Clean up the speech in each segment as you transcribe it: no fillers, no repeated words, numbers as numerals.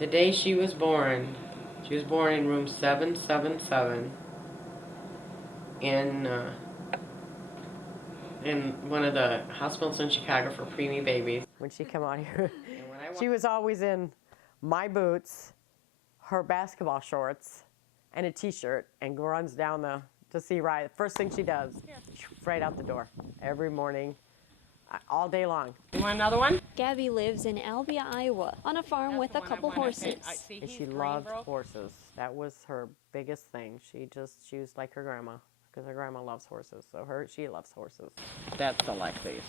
The day she was born in room 777 in one of the hospitals in Chicago for preemie babies. When she came out here, she was always in my boots, her basketball shorts, and a t-shirt, and runs down to see Rye. The first thing she does, right out the door, every morning, all day long. You want another one? Gabby lives in Albia, Iowa, on a farm with a couple horses. And she loved horses. That was her biggest thing. She was like her grandma, because her grandma loves horses. So she loves horses. That's Alexis.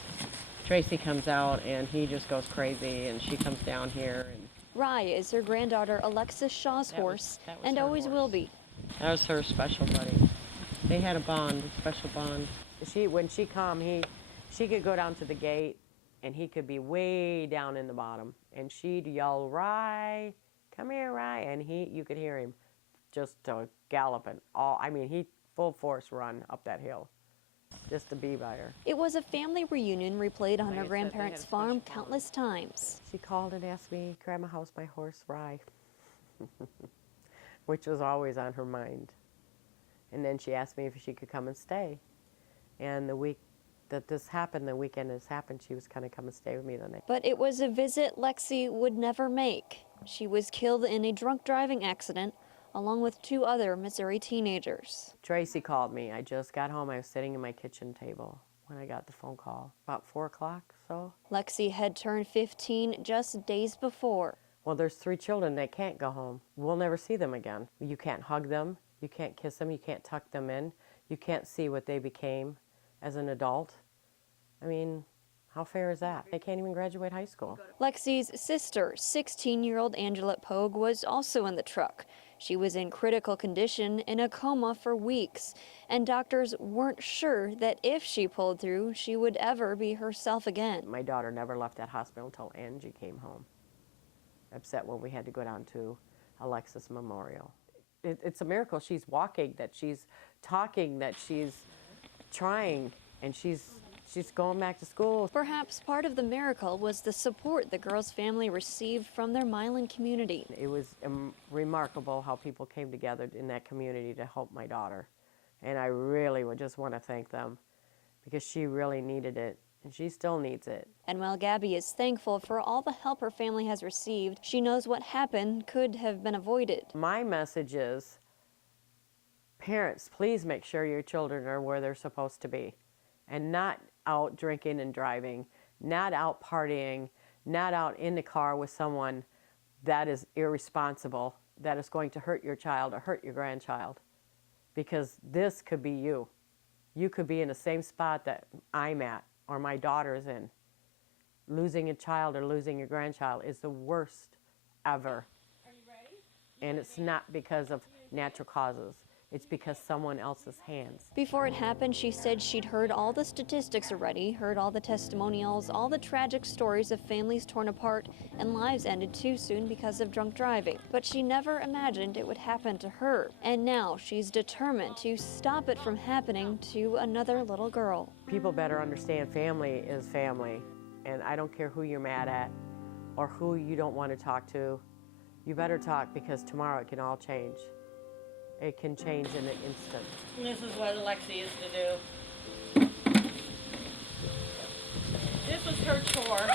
Tracy comes out and he just goes crazy, and she comes down here. And Rye is her granddaughter Alexis Shaw's horse, and always will be. That was her special buddy. They had a bond, a special bond. When she come, she could go down to the gate, and he could be way down in the bottom, and she'd yell, "Rye, come here, Rye," and you could hear him just galloping. He full force run up that hill, just to be by her. It was a family reunion replayed on her grandparents' farm countless times. She called and asked me, "Grandma, how's my horse, Rye?" Which was always on her mind. And then she asked me if she could come and stay. And the week that this happened, the weekend this happened, she was going to come and stay with me the night. But it was a visit Lexi would never make. She was killed in a drunk driving accident, along with 2 other Missouri teenagers. Tracy called me. I just got home. I was sitting at my kitchen table when I got the phone call, about 4 o'clock, so. Lexi had turned 15 just days before. Well, there's 3 children that can't go home. We'll never see them again. You can't hug them. You can't kiss them. You can't tuck them in. You can't see what they became as an adult. I mean, how fair is that? They can't even graduate high school. Lexi's sister, 16-year-old Angelette Pogue, was also in the truck. She was in critical condition, in a coma for weeks, and doctors weren't sure that if she pulled through, she would ever be herself again. My daughter never left that hospital until Angie came home. Upset when we had to go down to Alexis Memorial. It's a miracle. She's walking, that she's talking, that she's trying, and she's going back to school. Perhaps part of the miracle was the support the girl's family received from their Milan community. It was remarkable how people came together in that community to help my daughter. And I really would just want to thank them, because she really needed it, and she still needs it. And while Gabby is thankful for all the help her family has received, she knows what happened could have been avoided. My message is, parents, please make sure your children are where they're supposed to be, and not out drinking and driving, not out partying, not out in the car with someone that is irresponsible, that is going to hurt your child or hurt your grandchild. Because this could be you. You could be in the same spot that I'm at, or my daughter's in. Losing a child or losing your grandchild is the worst ever. Are you ready? And it's not because of natural causes. It's because someone else's hands. Before it happened, she said she'd heard all the statistics already, heard all the testimonials, all the tragic stories of families torn apart and lives ended too soon because of drunk driving. But she never imagined it would happen to her. And now she's determined to stop it from happening to another little girl. People better understand family is family. And I don't care who you're mad at or who you don't want to talk to. You better talk, because tomorrow it can all change. It can change in an instant. And this is what Alexi used to do. This was her chore.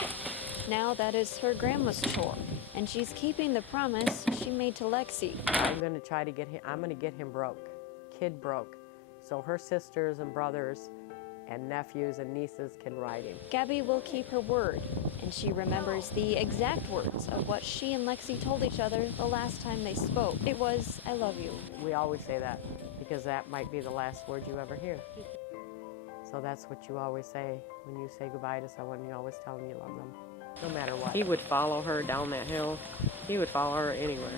Now that is her grandma's chore, and she's keeping the promise she made to Lexi. I'm going to try to get him broke, kid broke, so her sisters and brothers and nephews and nieces can ride him. Gabby will keep her word, and she remembers the exact words of what she and Lexi told each other the last time they spoke. It was, "I love you." We always say that, because that might be the last word you ever hear. So that's what you always say when you say goodbye to someone. You always tell them you love them, no matter what. He would follow her down that hill. He would follow her anywhere.